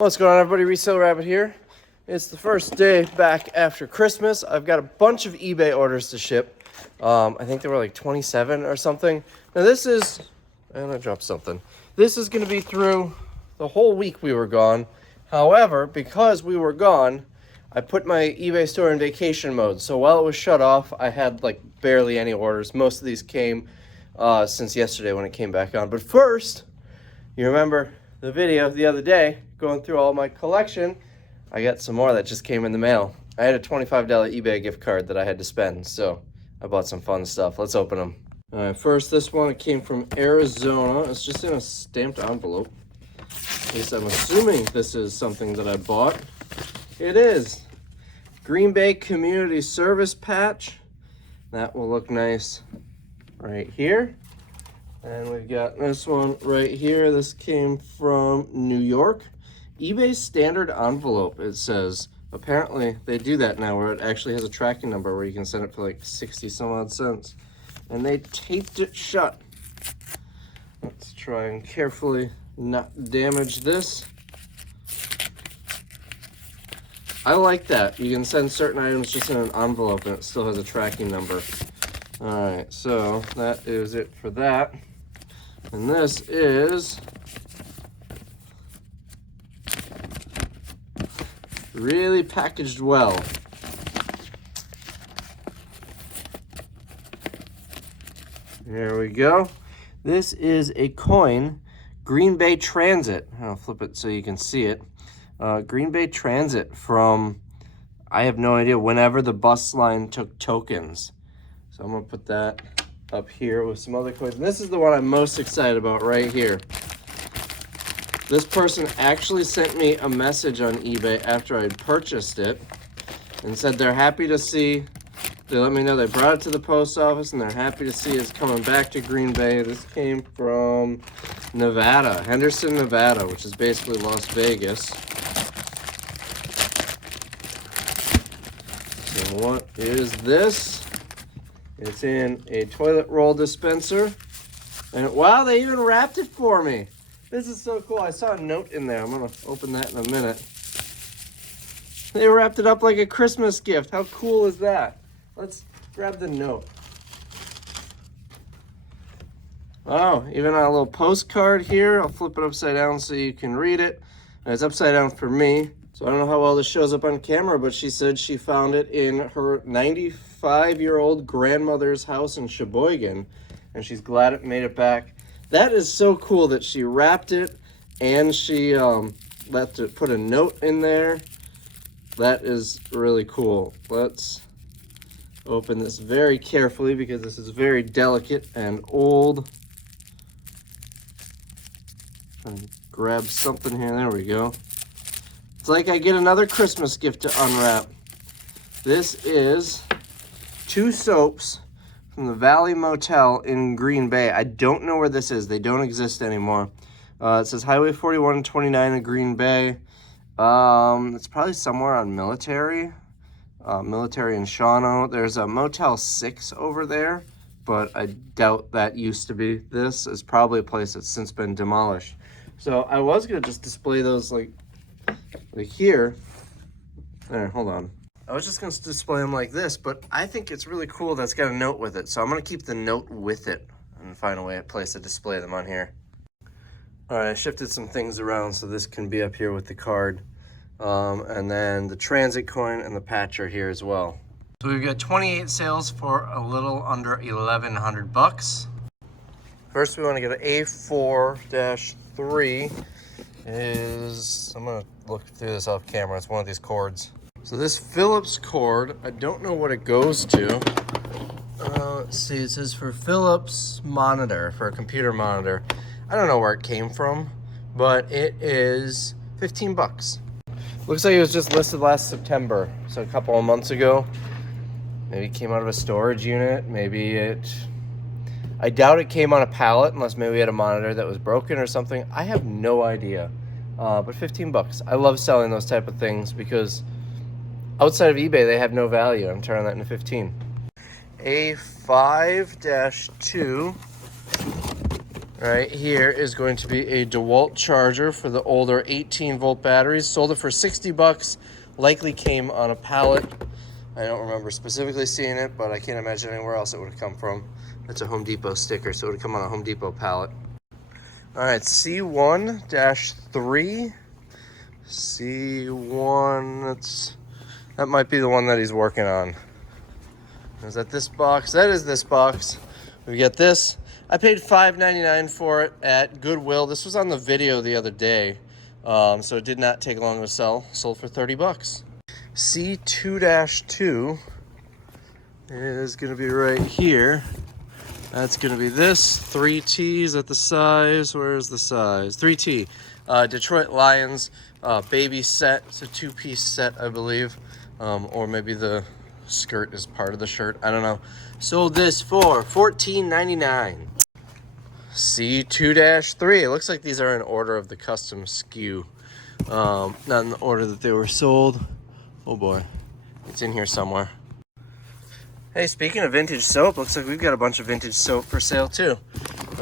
What's going on, everybody? Resale Rabbit here. It's the first day back after Christmas. I've got a bunch of eBay orders to ship. I think there were like 27 or something. Now this is, and I dropped something. This is going to be through the whole week we were gone. However, because we were gone, I put my eBay store in vacation mode. So while it was shut off, I had like barely any orders. Most of these came since yesterday when it came back on. But first, you remember the video the other day, going through all my collection, I got some more that just came in the mail. I had a $25 eBay gift card that I had to spend, so I bought some fun stuff. Let's open them. All right, first, this one came from Arizona. It's just in a stamped envelope. At least I'm assuming this is something that I bought. It is. Green Bay Community Service Patch. That will look nice right here. And we've got this one right here. This came from New York. eBay standard envelope, it says. Apparently they do that now where it actually has a tracking number where you can send it for like 60 some odd cents. And they taped it shut. Let's try and carefully not damage this. I like that. You can send certain items just in an envelope and it still has a tracking number. Alright, so that is it for that. And this is really packaged well. There we go. This is a coin, Green Bay Transit. I'll flip it so you can see it. Green Bay Transit from, I have no idea, whenever the bus line took tokens. So I'm going to put that up here with some other coins. And this is the one I'm most excited about right here. This person actually sent me a message on eBay after I'd purchased it and said they're happy to see, they let me know they brought it to the post office and they're happy to see it's coming back to Green Bay. This came from Nevada, Henderson, Nevada, which is basically Las Vegas. So what is this? It's in a toilet roll dispenser. And wow, they even wrapped it for me. This is so cool. I saw a note in there. I'm going to open that in a minute. They wrapped it up like a Christmas gift. How cool is that? Let's grab the note. Oh, even a little postcard here. I'll flip it upside down so you can read it. And it's upside down for me. So I don't know how well this shows up on camera, but she said she found it in her 95-year-old grandmother's house in Sheboygan, and she's glad it made it back. That is so cool that she wrapped it and she put a note in there. That is really cool. Let's open this very carefully because this is very delicate and old. And grab something here. There we go. It's like I get another Christmas gift to unwrap. This is 2 soaps from the Valley Motel in Green Bay. I don't know where this is. They don't exist anymore. It says Highway 41 and 29 in Green Bay. It's probably somewhere on Military and Shawano. There's a Motel 6 over there, but I doubt that used to be. This is probably a place that's since been demolished. So I was going to just display those like here. There, hold on. I was just going to display them like this, but I think it's really cool that it's got a note with it. So I'm going to keep the note with it and find a place to display them on here. All right, I shifted some things around so this can be up here with the card. And then the transit coin and the patch are here as well. So we've got 28 sales for a little under 1,100 bucks. First, we want to get an A4-3. I'm going to look through this off camera. It's one of these cords. So this Phillips cord, I don't know what it goes to. Let's see, it says for Phillips monitor, for a computer monitor. I don't know where it came from, but it is 15 bucks. Looks like it was just listed last September, so a couple of months ago. Maybe it came out of a storage unit, I doubt it came on a pallet unless maybe we had a monitor that was broken or something. I have no idea, but 15 bucks. I love selling those type of things because outside of eBay, they have no value. I'm turning that into 15. A5-2 Right here is going to be a DeWalt charger for the older 18-volt batteries. Sold it for 60 bucks. Likely came on a pallet. I don't remember specifically seeing it, but I can't imagine anywhere else it would have come from. That's a Home Depot sticker, so it would have come on a Home Depot pallet. All right, C1-3. C1, that might be the one that he's working on. Is that this box? That is this box. We get this. I paid $5.99 for it at Goodwill. This was on the video the other day, so it did not take long to sell. Sold for 30 bucks. C2-2 is going to be right here. That's going to be this. 3T's at the size. Where's the size? 3T. Detroit Lions baby set. It's a 2-piece set, I believe. Or maybe the skirt is part of the shirt. I don't know. Sold this for $14.99. C2-3. It looks like these are in order of the custom SKU. Not in the order that they were sold. Oh boy. It's in here somewhere. Hey, speaking of vintage soap, looks like we've got a bunch of vintage soap for sale too.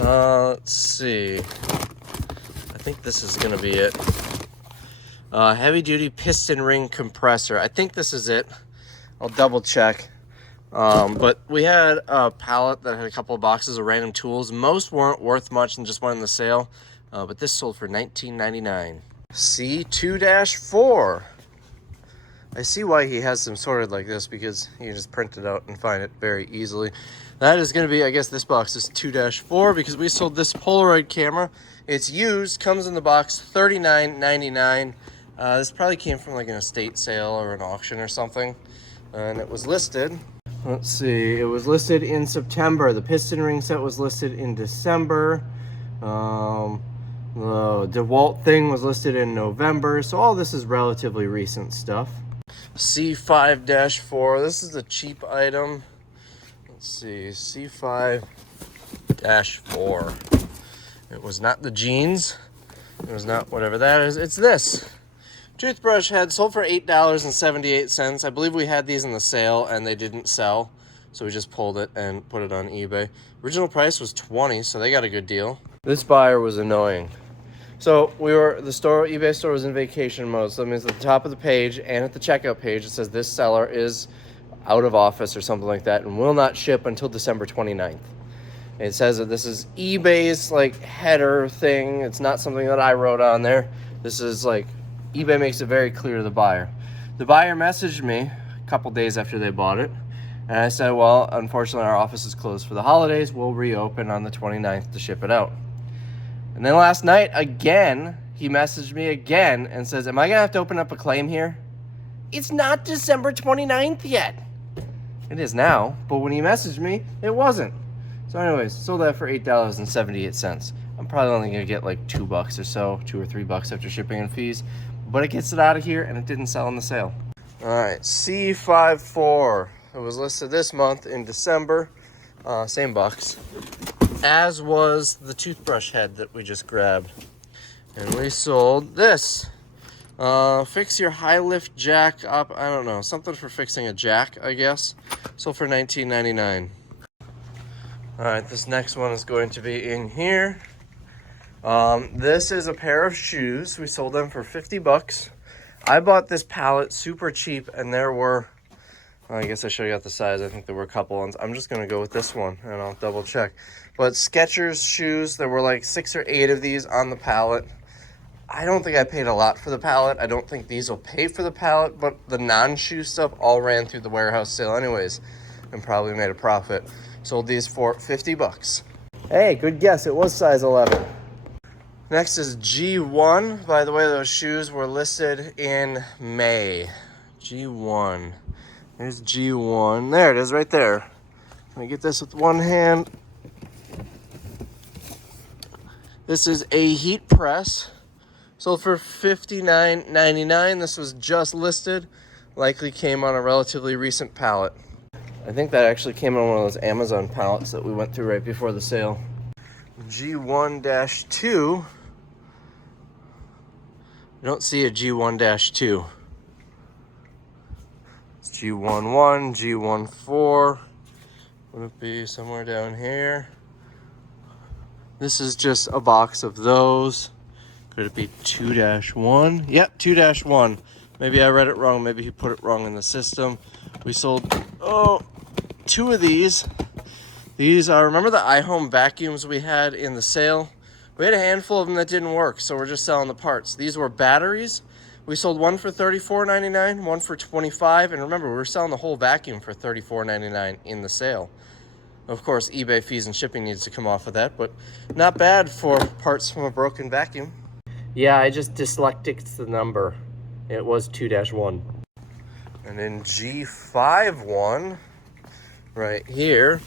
Let's see. I think this is gonna be it. Heavy duty piston ring compressor. I think this is it. I'll double check. But we had a pallet that had a couple of boxes of random tools. Most weren't worth much and just went on the sale. But this sold for $19.99. C2-4. I see why he has them sorted like this, because you can just print it out and find it very easily. That is going to be, I guess this box is 2-4 because we sold this Polaroid camera. It's used, comes in the box, $39.99. This probably came from like an estate sale or an auction or something. And it was listed. Let's see, it was listed in September. The piston ring set was listed in December. The DeWalt thing was listed in November. So all this is relatively recent stuff. C5-4. This is a cheap item. Let's see, C5-4. It was not the jeans. It was not whatever that is. It's this. Toothbrush head sold for $8.78. I believe we had these in the sale and they didn't sell. So we just pulled it and put it on eBay. Original price was $20, so they got a good deal. This buyer was annoying. So eBay store was in vacation mode. So that means at the top of the page and at the checkout page, it says this seller is out of office or something like that and will not ship until December 29th. It says that this is eBay's like header thing. It's not something that I wrote on there. This is like, eBay makes it very clear to the buyer. The buyer messaged me a couple days after they bought it. And I said, well, unfortunately our office is closed for the holidays. We'll reopen on the 29th to ship it out. And then last night, again, he messaged me again and says, am I going to have to open up a claim here? It's not December 29th yet. It is now, but when he messaged me, it wasn't. So anyways, sold that for $8.78. I'm probably only going to get like $2 or so, $2 or $3 after shipping and fees. But it gets it out of here, and it didn't sell in the sale. All right, C5-4. It was listed this month in December. Same box. As was the toothbrush head that we just grabbed. And we sold this. Fix your high lift jack up. I don't know. Something for fixing a jack, I guess. Sold for $19.99. Alright, this next one is going to be in here. This is a pair of shoes. We sold them for 50 bucks. I bought this pallet super cheap, and there were, I guess I should have got the size. I think there were a couple ones. I'm just going to go with this one, and I'll double check. But Skechers shoes, there were like 6 or 8 of these on the pallet. I don't think I paid a lot for the pallet. I don't think these will pay for the pallet, but the non-shoe stuff all ran through the warehouse sale anyways and probably made a profit. Sold these for 50 bucks. Hey, good guess. It was size 11. Next is G1. By the way, those shoes were listed in May. G1. There's G1. There it is right there. Let me get this with one hand. This is a heat press. Sold for $59.99. This was just listed. Likely came on a relatively recent pallet. I think that actually came on one of those Amazon pallets that we went through right before the sale. G1-2. I don't see a G1-2. It's G11, G14. Would it be somewhere down here? This is just a box of those. Could it be 2-1? Yep, 2-1. Maybe I read it wrong. Maybe he put it wrong in the system. We sold, two of these. These are, remember the iHome vacuums we had in the sale? We had a handful of them that didn't work, so we're just selling the parts. These were batteries. We sold one for $34.99, one for $25, and remember, we were selling the whole vacuum for $34.99 in the sale. Of course, eBay fees and shipping needs to come off of that, but not bad for parts from a broken vacuum. Yeah, I just dyslecticked the number. It was 2-1. And in G51, right here,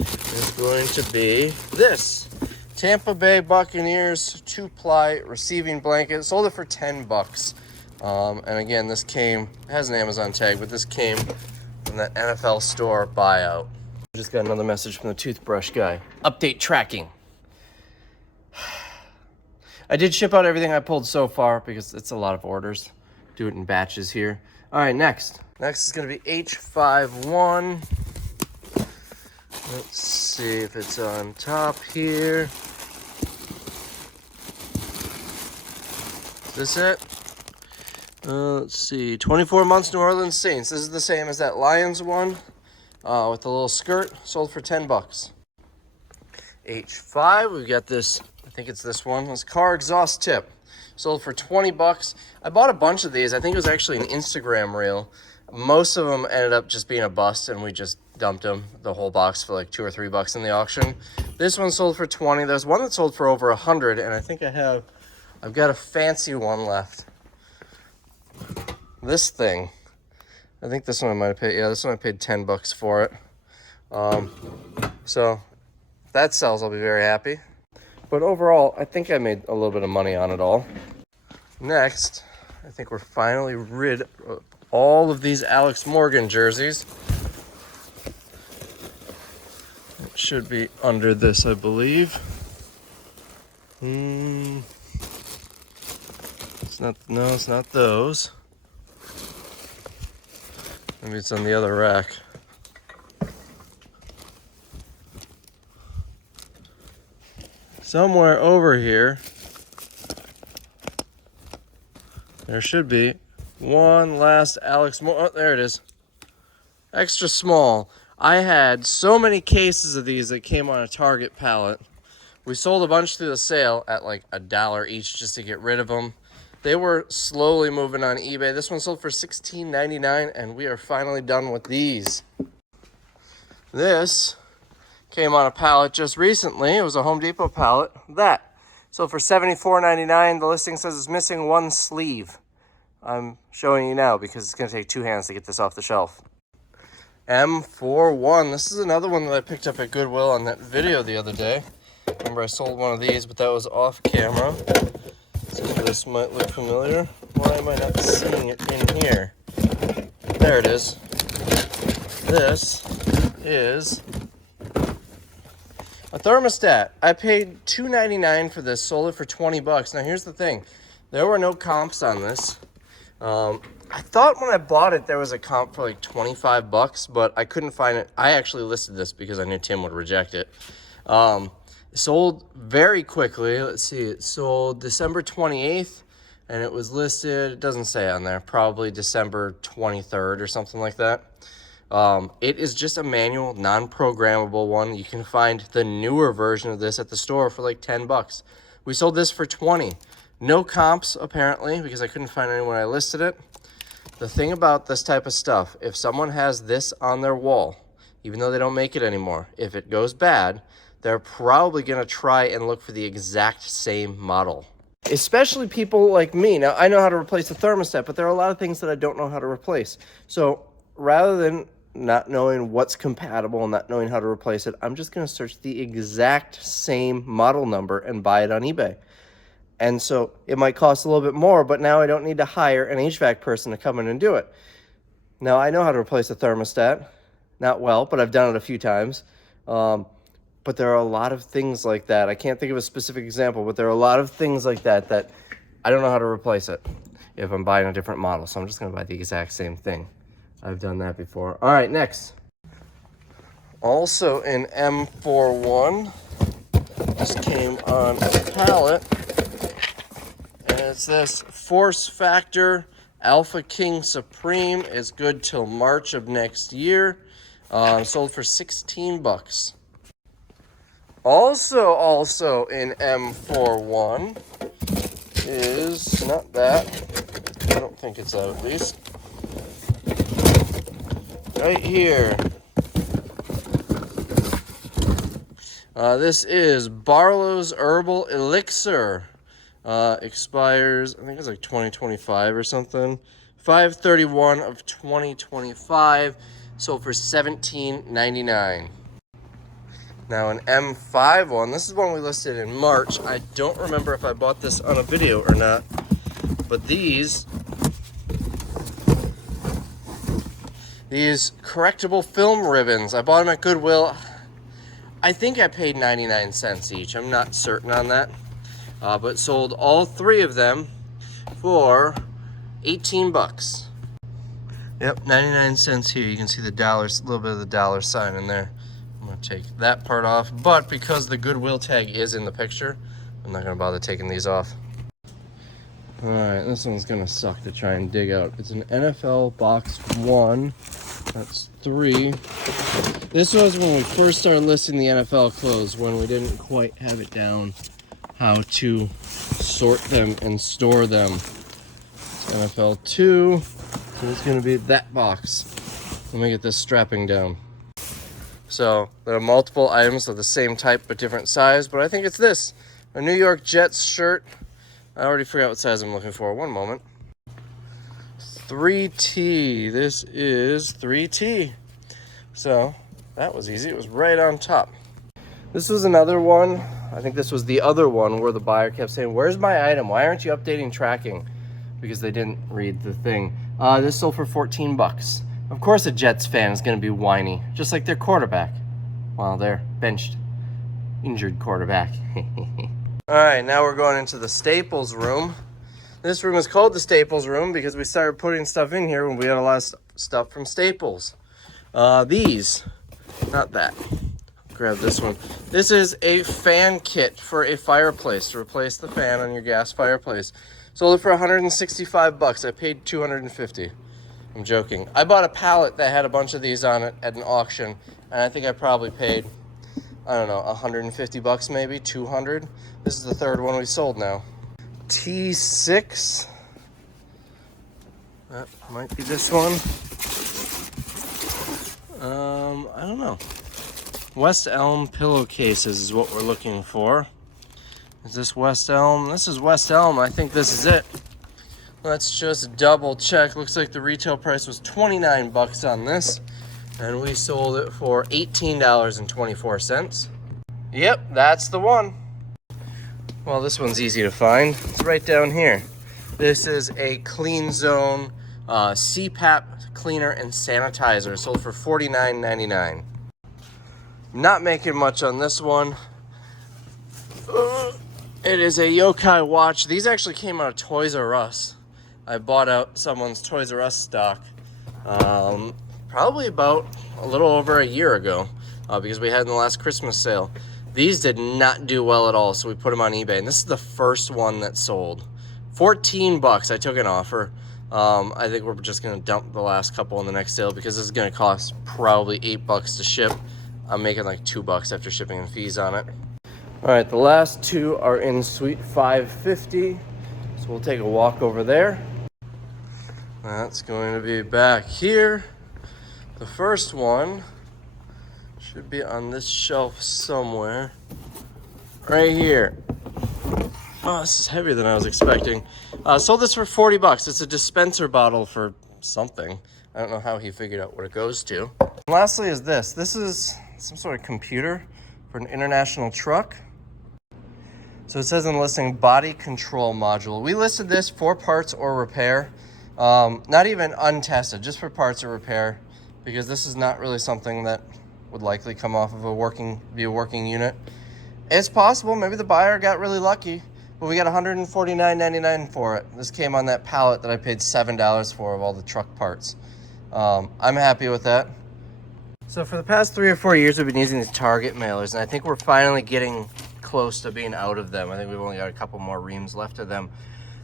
is going to be this. Tampa Bay Buccaneers 2-ply receiving blanket. Sold it for $10. And again, this came, it has an Amazon tag, but this came from that NFL store buyout. Just got another message from the toothbrush guy. Update tracking. I did ship out everything I pulled so far because it's a lot of orders. Do it in batches here. All right, next. Next is going to be H51. Let's see if it's on top here. Is this it? Let's see. 24 months New Orleans Saints. This is the same as that Lions one with the little skirt. Sold for $10. H5. We've got this. I think it's this one. This car exhaust tip. Sold for $20. I bought a bunch of these. I think it was actually an Instagram reel. Most of them ended up just being a bust, and we just dumped them, the whole box, for like $2 or $3 in the auction. This one sold for $20. There's one that sold for over $100, and I think I've got a fancy one left. This thing, I think this one I might have paid, yeah, this one I paid $10 for it. So if that sells, I'll be very happy. But overall, I think I made a little bit of money on it all. Next, I think we're finally rid of all of these Alex Morgan jerseys. It should be under this, I believe. It's not, no, it's not those. Maybe it's on the other rack. Somewhere over here, there should be one last Alex Morgan. Oh, there it is. Extra small. I had so many cases of these that came on a Target pallet. We sold a bunch through the sale at like $1 each just to get rid of them. They were slowly moving on eBay. This one sold for $16.99, and we are finally done with these. This came on a pallet just recently. It was a Home Depot pallet. That sold for $74.99. The listing says it's missing one sleeve. I'm showing you now because it's going to take two hands to get this off the shelf. M41. This is another one that I picked up at Goodwill on that video the other day. Remember, I sold one of these, but that was off camera. So this might look familiar. Why am I not seeing it in here? There it is. This is a thermostat. I paid $2.99 for this, sold it for $20. Now here's the thing. There were no comps on this. I thought when I bought it there was a comp for like $25, but I couldn't find it. I actually listed this because I knew Tim would reject it. It sold very quickly. Let's see, it sold December 28th, and it was listed, it doesn't say on there, probably December 23rd or something like that. It is just a manual, non-programmable one. You can find the newer version of this at the store for like $10. We sold this for $20. No comps, apparently, because I couldn't find anyone I listed it. The thing about this type of stuff, if someone has this on their wall, even though they don't make it anymore, if it goes bad, they're probably going to try and look for the exact same model. Especially people like me. Now, I know how to replace a thermostat, but there are a lot of things that I don't know how to replace. So rather than not knowing what's compatible and not knowing how to replace it, I'm just going to search the exact same model number and buy it on eBay. And so it might cost a little bit more, but now I don't need to hire an HVAC person to come in and do it. Now, I know how to replace a thermostat. Not well, but I've done it a few times. But there are a lot of things like that. I can't think of a specific example, but there are a lot of things like that that I don't know how to replace it if I'm buying a different model. So I'm just going to buy the exact same thing. I've done that before. All right, next. Also in M41, This came on a pallet. And it's this Force Factor Alpha King Supreme. Is good till March of next year. Sold for 16 bucks. Also in M41 is not that. I don't think it's that, at least. Right here. This is Barlow's Herbal Elixir. Expires, I think it's like 2025 or something. 5/31 of 2025. Sold for $17.99. Now an M51, this is one we listed in March. I don't remember if I bought this on a video or not, but these correctable film ribbons, I bought them at Goodwill. I think I paid 99 cents each. I'm not certain on that, but sold all three of them for 18 bucks. Yep, 99 cents here. You can see the dollars, a little bit of the dollar sign in there. I'm gonna take that part off, but because the Goodwill tag is in the picture, I'm not gonna bother taking these off. All right, this one's gonna suck to try and dig out. It's an NFL box 1. That's 3. This was when we first started listing the NFL clothes, when we didn't quite have it down how to sort them and store them. It's NFL 2. So it's gonna be that box. Let me get this strapping down. So there are multiple items of the same type but different size, but I think it's this, a New York Jets shirt. I already forgot what size I'm looking for. One moment. 3T. This is 3T. So that was easy. It was right on top. This was another one. I think this was the other one where the buyer kept saying, "Where's my item? Why aren't you updating tracking?" Because they didn't read the thing. This sold for 14 bucks. Of course a Jets fan is going to be whiny, just like their quarterback. Well, their benched, injured quarterback. All right, now we're going into the Staples room. This room is called the Staples room because we started putting stuff in here when we had a lot of stuff from Staples. These, not that. Grab this one. This is a fan kit for a fireplace to replace the fan on your gas fireplace. Sold it for 165 bucks. I paid 250. I'm joking. I bought a pallet that had a bunch of these on it at an auction, and I think I probably paid, I don't know, 150 bucks maybe, 200. This is the third one we sold now. T6. That might be this one. I don't know. West Elm pillowcases is what we're looking for. Is this West Elm? This is West Elm. I think this is it. Let's just double check. Looks like the retail price was 29 bucks on this, and we sold it for $18.24. Yep, that's the one. Well, this one's easy to find. It's right down here. This is a Clean Zone CPAP cleaner and sanitizer. Sold for $49.99. Not making much on this one. It is a Yokai watch. These actually came out of Toys R Us. I bought out someone's Toys R Us stock probably about a little over a year ago because we had in the last Christmas sale. These did not do well at all, so we put them on eBay, and this is the first one that sold. 14 bucks. I took an offer. I think we're just gonna dump the last couple in the next sale because this is gonna cost probably 8 bucks to ship. I'm making like 2 bucks after shipping and fees on it. All right, the last two are in suite 550, so we'll take a walk over there. That's going to be back here. The first one should be on this shelf somewhere. Right here. Oh, this is heavier than I was expecting. Sold this for 40 bucks. It's a dispenser bottle for something. I don't know how he figured out what it goes to. And lastly is this. This is some sort of computer for an international truck. So it says in the listing, body control module. We listed this for parts or repair. Not even untested, just for parts or repair, because this is not really something that would likely come off of be a working unit. It's possible, maybe the buyer got really lucky, but we got $149.99 for it. This came on that pallet that I paid $7 for of all the truck parts. I'm happy with that. So for the past 3 or 4 years, we've been using these Target mailers, and I think we're finally getting close to being out of them. I think we've only got a couple more reams left of them.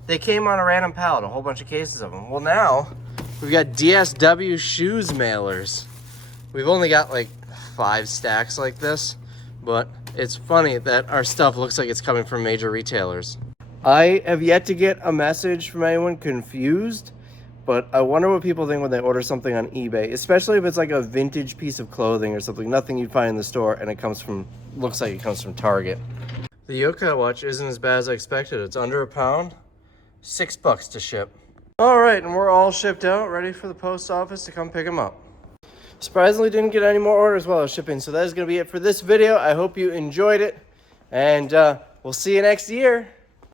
They came on a random pallet, a whole bunch of cases of them. Well, now we've got DSW shoes mailers. We've only got like 5 stacks like this, but it's funny that our stuff looks like it's coming from major retailers. I have yet to get a message from anyone confused, but I wonder what people think when they order something on eBay, especially if it's like a vintage piece of clothing or something, nothing you'd find in the store, and it comes from, looks like it comes from Target. The yokai watch isn't as bad as I expected. It's under £1, $6 to ship. All right, and we're all shipped out, ready for the post office to come pick them up. Surprisingly, didn't get any more orders while I was shipping, so that is going to be it for this video. I hope you enjoyed it, and we'll see you next year.